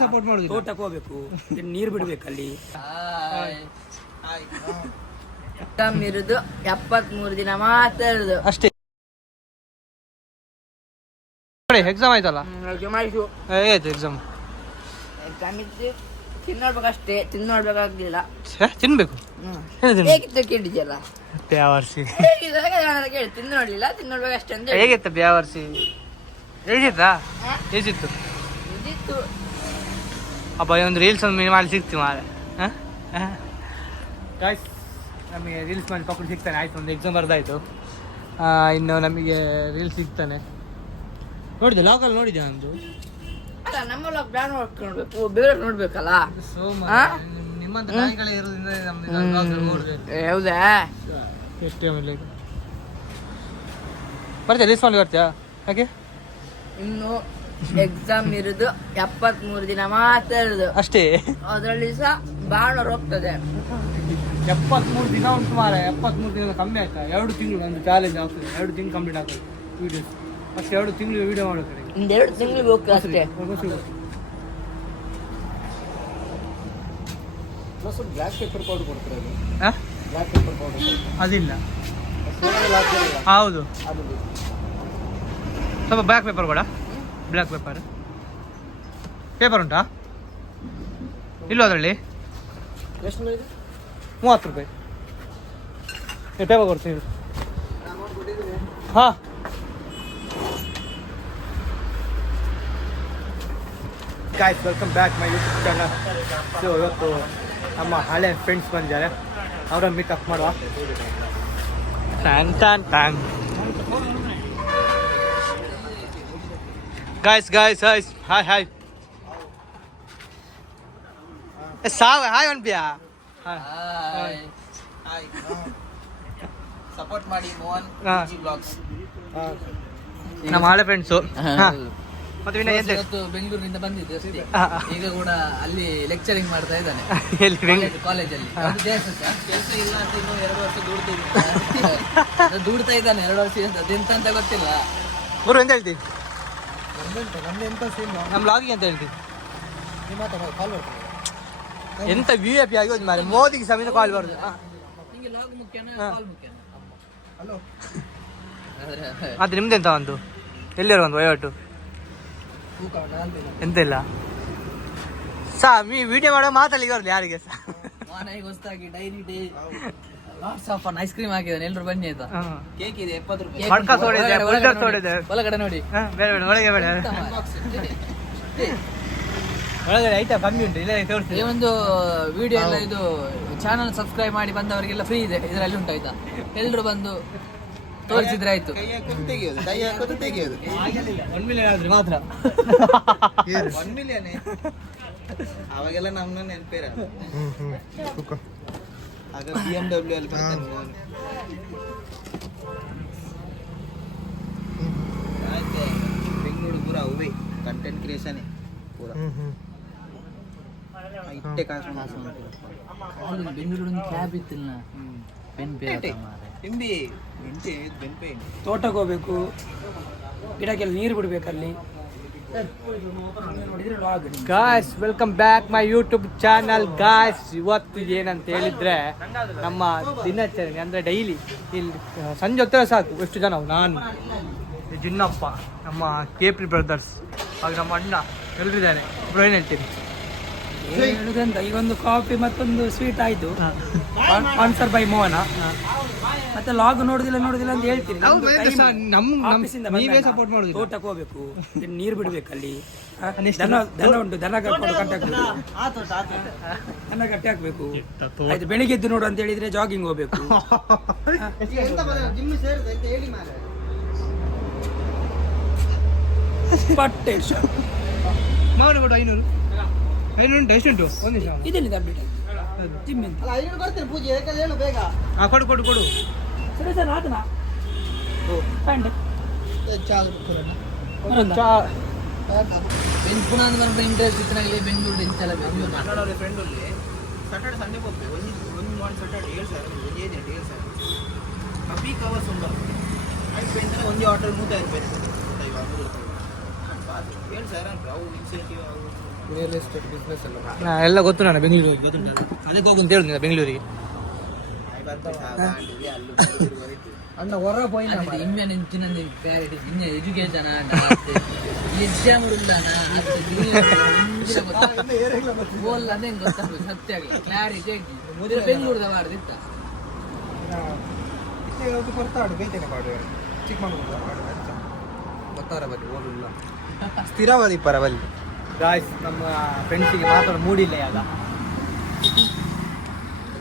Support ಮಾಡುದು. ತೋಟಕ್ಕೆ ಹೋಗ್ಬೇಕು, ನೀರು ಬಿಡ್ಬೇಕಲ್ಲಿ. ಇರುದು 73 ದಿನ ಮಾತ್ರ ಇರುದು ಅಷ್ಟೇ. ಎಕ್ಸಾಮ್ ಆಯ್ತಲ್ಲ? ಆಯ್ತು ಎಕ್ಸಾಮ್. ಎಕ್ಸಾಮ್ ಇದ್ದು ತಿನ್ನೋಡ್ಬೇಕು ಅಷ್ಟೇ, ತಿನ್ನೋಡ್ಬೇಕಾಗ್ಲಿಲ್ಲ. ತಿನ್ಬೇಕು ಹೇಗಿತ್ತು ಕೇಳಿದ್ಯಲ್ಲ? ಬ್ಯಾವರ್ಸಿ ಕೇಳಿ ತಿಂದು ನೋಡ್ಲಿಲ್ಲ, ತಿನ್ನೋಡ್ಬೇಕು ಅಷ್ಟೇ ಅಂತ ಹೇಗಿತ್ತು ಬ್ಯಾವರ್ಸಿ? ಹೇಗಿತ್ತಾ? ಹೇಗಿತ್ತು ಇದಿತ್ತು. ಅಪ್ಪ ಒಂದು ರೀಲ್ಸ್ ಒಂದು ಮಾಡಿ ಸಿಗ್ತೀವಿ ಮಾರೆ. ಗಾಯ್ಸ್ ನಮಗೆ ರೀಲ್ಸ್ ಮಾಡಿ ಪಕ್ಕದಲ್ಲಿ ಸಿಗ್ತಾನೆ. ಆಯ್ತು, ಒಂದು ಎಕ್ಸಾಮ್ ಬರ್ದಾಯ್ತು, ಇನ್ನು ನಮಗೆ ರೀಲ್ಸ್ ಸಿಗ್ತಾನೆ. ನೋಡಿದೆ ಲಾಕಲ್ಲಿ ನೋಡಿದ್ದೆ ನಂದು. ಅಲ್ಲ ನಮ್ಮ ಲಾಕ್ ಬ್ಯಾನ್ ನೋಡ್ಬೇಕು, ಬೇರೆ ನೋಡ್ಬೇಕಲ್ಲ. ನಿಮ್ಮಂತ ನಾಯಿಗಳೇ ಇರೋದ್ರಿಂದ ಹೌದಾ? ಎಷ್ಟು ಬರ್ತೀಯ ರೀಲ್ಸ್ ಮಾಡಿ ಬರ್ತೀಯಾ? ಯಾಕೆ? ಇನ್ನು ಎಕ್ಸಾಮ್ ಇರುದು 73 ದಿನ ಮಾತ್ರ ಇರುದು ಅಷ್ಟೇ. ಅದರಲ್ಲಿ ಸಹ ಬಾಣರು ಹೋಗ್ತದೆ. 73 ದಿನ ಉಂಟು ಮಾರ. 73 ದಿನ ಕಮ್ಮಿ ಆಯ್ತಾ? 2 ತಿಂಗಳು ಒಂದು ಚಾಲೆಂಜ್ ಆಗ್ತದೆ. 2 ತಿಂಗಳು ಕಂಪ್ಲೀಟ್ ಆಗ್ತದೆ ವೀಡಿಯೋಸ್. ಅಷ್ಟೇ 2 ತಿಂಗಳು ವೀಡಿಯೋ ಮಾಡೋ ಕಡೆ 2 ತಿಂಗಳಿಗೆ ಹೋಗ್ತದೆ ಅಷ್ಟೇ. ಬ್ಲ್ಯಾಕ್ ಪೇಪರ್ ಪೌಡರ್ ಕೊಡ್ತಾರೆ. ಬ್ಲ್ಯಾಕ್ ಪೇಪರ್ ಪೌಡರ್ ಅದಿಲ್ಲ. ಹೌದು, ಸ್ವಲ್ಪ ಬ್ಲ್ಯಾಕ್ ಪೇಪರ್ ಕೂಡ. ಬ್ಲ್ಯಾಕ್ ಪೇಪರ್ ಉಂಟಾ? ಇಲ್ಲೋ ಅದರಲ್ಲಿ? ಎಷ್ಟು ಇದೆ? 30 ರೂಪಾಯಿ ಪೇಪರ್ ಕೊಡ್ತೀನಿ. ಹಾಂ, guys welcome back my YouTube channel. So ಇವತ್ತು ನಮ್ಮ ಹಳೆ ಫ್ರೆಂಡ್ಸ್ ಬಂದಿದ್ದಾರೆ, ಅವರನ್ನು ಮೀಟಪ್ ಮಾಡುವ. ಗಾಯ್ಸ್ ಹಾಯ್ ಹಾಯ್ ಸಾವ್ ಹಾಯ್ ಅನ್ಪಿಯಾ. ಸಪೋರ್ಟ್ ಮಾಡಿ ಮೋಹನ್ ಬ್ಲಾಗ್ಸ್. ನಮ್ಮ ಹಳೆ ಫ್ರೆಂಡ್ಸು. ಮತ್ತೆ ಬೆಂಗಳೂರಿನಿಂದ ಬಂದಿದ್ದೆ ಅಷ್ಟೇ. ಈಗ ಕೂಡ ಅಲ್ಲಿ ಲೆಕ್ಚರಿಂಗ್ ಮಾಡ್ತಾ ಇದ್ದಾನೆ ಕಾಲೇಜಲ್ಲಿ. ಕೆಲಸ ಇಲ್ಲ ಅಂತ ಇನ್ನು 2 ವರ್ಷ ದೂಡ್ತಾ ಇದ್ದಾನೆ. 2 ವರ್ಷ ಅದೆಂತ ಅಂತ ಗೊತ್ತಿಲ್ಲ. ಗುರು ಎಂತ ಹೇಳ್ತೀವಿ? ನಮ್ಮ ಲಾಗಿಂಗ್ ಅಂತ ಹೇಳ್ತೀವಿ. ಎಂತ ವಿ ಐ ಪಿ ಆಗಿ ಹೋದ್ ಮಾರೆ. ಮೋದಿಗೆ ಸಮೇತ ಕಾಲ್ ಬರುದು. ನಿಂಗೆ ಲಾಗ್ ಮುಖ್ಯನಾ ಕಾಲ್ ಮುಖ್ಯನಾ? ಹಲೋ, ಮತ್ತೆ ನಿಮ್ದೆಂತ ಒಂದು ಎಲ್ಲಿರೋ ಒಂದು ವಯೋಟು ಎಂತ ಇಲ್ಲ ವಿಡಿಯೋ ಮಾಡೋ ಮಾತಲ್ಲಿ ಬರಲಿ ಯಾರಿಗೆ ಸಹ. ಈಗ ಹೊಸದಾಗಿ dairy day WhatsApp ice cream ಹಾಕಿದ್ದಾನೆ. ಎಲ್ಲರೂ ಬನ್ನಿ ಆಯ್ತಾ? ಕೇಕ್ ಇದೆ 70 ರೂಪಾಯಿ. ಒಳಗಡೆ ನೋಡಿ. ಒಳಗೆ ಬೇಡ, ಒಳಗಡೆ ಆಯ್ತಾ? ಕಮ್ಮಿ ಉಂಟು, ಇಲ್ಲ ತೋರಿಸಿ. ಈ ಒಂದು ವಿಡಿಯೋ ಎಲ್ಲ ಇದು ಚಾನಲ್ ಸಬ್ಸ್ಕ್ರೈಬ್ ಮಾಡಿ ಬಂದವರಿಗೆಲ್ಲ ಫ್ರೀ ಇದೆ ಇದರಲ್ಲಿ ಉಂಟು ಆಯ್ತಾ? ಎಲ್ಲರೂ ಬಂದು ತೋರಿಸಿದ್ರೆ ಆಯ್ತು. ತೆಗೆಯೋದು 1 ಮಿಲಿಯನ್ ಆದ್ರೆ ಮಾತ್ರ. 1 ಮಿಲಿಯನ್ ಅವಾಗೆಲ್ಲ ನಮ್ಮನ್ನ ನೆನಪೇರ. ಆಗ BMW ಅಲ್ಲಿ ಬರ್ತಾನೆ. ಆಯ್ತು, ಬೆಂಗಳೂರು ಪೂರ ಅವೇ ಕಂಟೆಂಟ್ ಕ್ರಿಯೇಷನ್ ಪೂರ ಇಟ್ಟೆ ಕಾಸು ಬೆಂಗಳೂರು ಕ್ಯಾಬ್ ಇತ್ತಿಲ್ಲ. ಪೆನ್ ಪೇ ತೋಟಕ್ಕೆ ಹೋಗ್ಬೇಕು, ಗಿಡಕ್ಕೆಲ್ಲ ನೀರು ಬಿಡ್ಬೇಕಲ್ಲಿ. Guys welcome back my YouTube channel. Guys ಇವತ್ತು ಏನಂತ ಹೇಳಿದ್ರೆ ನಮ್ಮ ದಿನಚರಣೆ ಅಂದರೆ ಡೈಲಿ ಇಲ್ಲಿ ಸಂಜೆ ಹೊತ್ತಿರ ಸಾಕು ಎಷ್ಟು ಜನ, ನಾನು, ಜಿನ್ನಪ್ಪ, ನಮ್ಮ KP ಬ್ರದರ್ಸ್, ಹಾಗೆ ನಮ್ಮ ಅಣ್ಣ ಎಲ್ರಿದ್ದಾನೆ. ಒಬ್ರು ಏನು ಹೇಳ್ತೀನಿ? ಹೇಳುದಂತ ಈಗ ಒಂದು ಕಾಫಿ ಮತ್ತೊಂದು ಸ್ವೀಟ್ ಆಯ್ತು, ಸ್ಪಾನ್ಸರ್ ಬೈ ಮೋಹನ. ಮತ್ತೆ ಲಾಗ್ ನೋಡುದಿಲ್ಲ ಅಂತ ಹೇಳ್ತೀರಿ. ನೀವೇ ಸಪೋರ್ಟ್ ಮಾಡುದು. ತೋಟಕ್ಕೆ ಹೋಗ್ಬೇಕು, ನೀರು ಬಿಡ್ಬೇಕಲ್ಲಿ. ದನ ಉಂಟು, ದನ ಕಟ್ಕೊಂಡು ಕಟ್ಟಿ ಹಾಕ್ಬೇಕು. ದನ ಕಟ್ಟಿ ಹಾಕ್ಬೇಕು. ಆಯ್ತು, ಬೆಳಿಗ್ಗೆ ಎದ್ದು ನೋಡು ಅಂತ ಹೇಳಿದ್ರೆ ಜಾಗಿಂಗ್ ಹೋಗ್ಬೇಕು. ಬಟ್ಟೆ ಮಾವನ ಕೊಡು 500 ಉಂಟು. ಎಷ್ಟುಂಟು? ಒಂದು ನಿಮಿಷ, ಇದೆಲ್ಲಿದೆ ಅಪ್ಡೇಟ್ ಜಿಮ್ ಅಂತ. ಕೊಡು. ಸರಿ ಸರ್, ಆತನ ಪುನಃ ಇಂಟ್ರೆಸ್ಟ್ ಇತ್ತನಾಗಲಿ ಬೆಂಗಳೂರು ಇಂತೆಲ್ಲ ಫ್ರೆಂಡ್ ಅಲ್ಲಿ ಸಾಟರ್ಡೆ ಸಂಡೇ ಹೋಗ್ಬೇಕು. ಒಂದು ಮಾರ್ನಿಂಗ್ ಸಾಟರ್ಡೆ 7,000 ಪೀಕ್ ಅವರ್ಸ್ ಉಂಟು. 5 ರೂಪಾಯಿ ಒಂದೇ ಆರ್ಡರ್ 35 ರೂಪಾಯಿ. ರಿಯಲ್ ಎಸ್ಟೇಟ್ ಬಿಸ್ನೆಸ್ ಎಲ್ಲ ಎಲ್ಲ ಗೊತ್ತು ನಾನು ಬೆಂಗಳೂರಿಗೆ ಗೊತ್ತುಂಟು ಅದಕ್ಕೆ ಹೋಗಿ ಅಂತ ಹೇಳಿದ್ನಿಲ್ಲ ಬೆಂಗಳೂರಿಗೆ ಅಣ್ಣ ಹೊರ ಪೋಯಿನ ಇಮ್ಮೆ ನೆಂಚಿನಂದು ಕ್ಲಾರಿಟಿ ಇನ್ನ ಎಜುಕೇಶನ್ ಎಕ್ಸಾಮ್ ಉಳ್ಳಾನ ಬೋಲ್ ಅದೇ ಗೊತ್ತಾಗ್ಬೇಕು ಸತ್ಯ ಆಗಲಿ ಕ್ಲಾರಿಟಿ ಬೆಂಗಳೂರದ ಮಾಡ್ದಿತ್ತ ಹೊರತಾಡು ಬೇತೇನೆ ಪಾಡು ಚಿಕ್ಕಮಗಳೂರು ಗೊತ್ತಾರ ಬಲ್ಲಿ ಓದಿಲ್ಲ ಸ್ಥಿರವಾದಿ ಪರವಲ್ಲಿ ಗಾಯ್ಸ್ ನಮ್ಮ ಫ್ರೆಂಡ್ಸಿಗೆ ಮಾತಾಡೋ ಮೂಡಿಲ್ಲ ಯಾಗ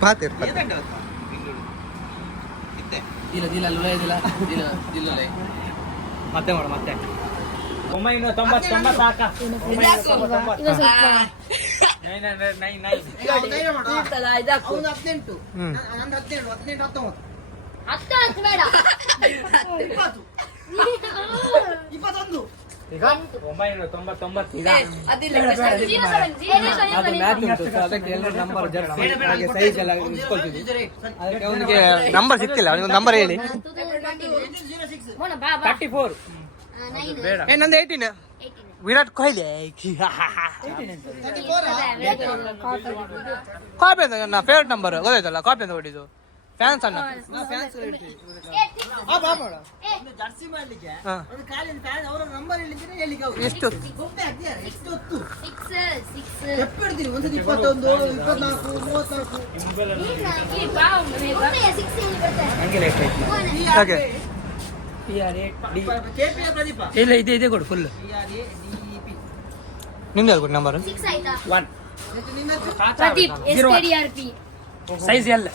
ಪಾತಿರ್ತಾರೆ ದಿಲ ದಿಲ ಲುಲೈ ದಿಲ ದಿಲ ದಿಲಲೈ ಮತ್ತೆ ಮಾಡು ಮತ್ತೆ 999 ಸಾಕ ನಂಬರ್ ಸಿಕ್ಕಿಲ್ಲ ಅವನಿಗೆ ನಂಬರ್ ಹೇಳಿ 34 ನಂದು 18 ವಿರಾಟ್ ಕೊಹ್ಲಿ ಕಾಪಿ ಅಂತ ನನ್ನ ಫೇವ್ರೆಟ್ ನಂಬರ್ ಗೊತ್ತಾಯ್ತಲ್ಲ ಕಾಪಿ ಅಂತ ಹೊಡಿದು ಫ್ಯಾನ್ಸ್ ಅಣ್ಣ ಎಷ್ಟು ಓಕೆ ಇಲ್ಲ ಇದೆ ಕೊಡು ಫುಲ್ ನಿಮ್ದು ಹೇಳ್ಕೊಡಿ ನಂಬರ್ 1 ಸೈಜ್ ಎಲ್ಲ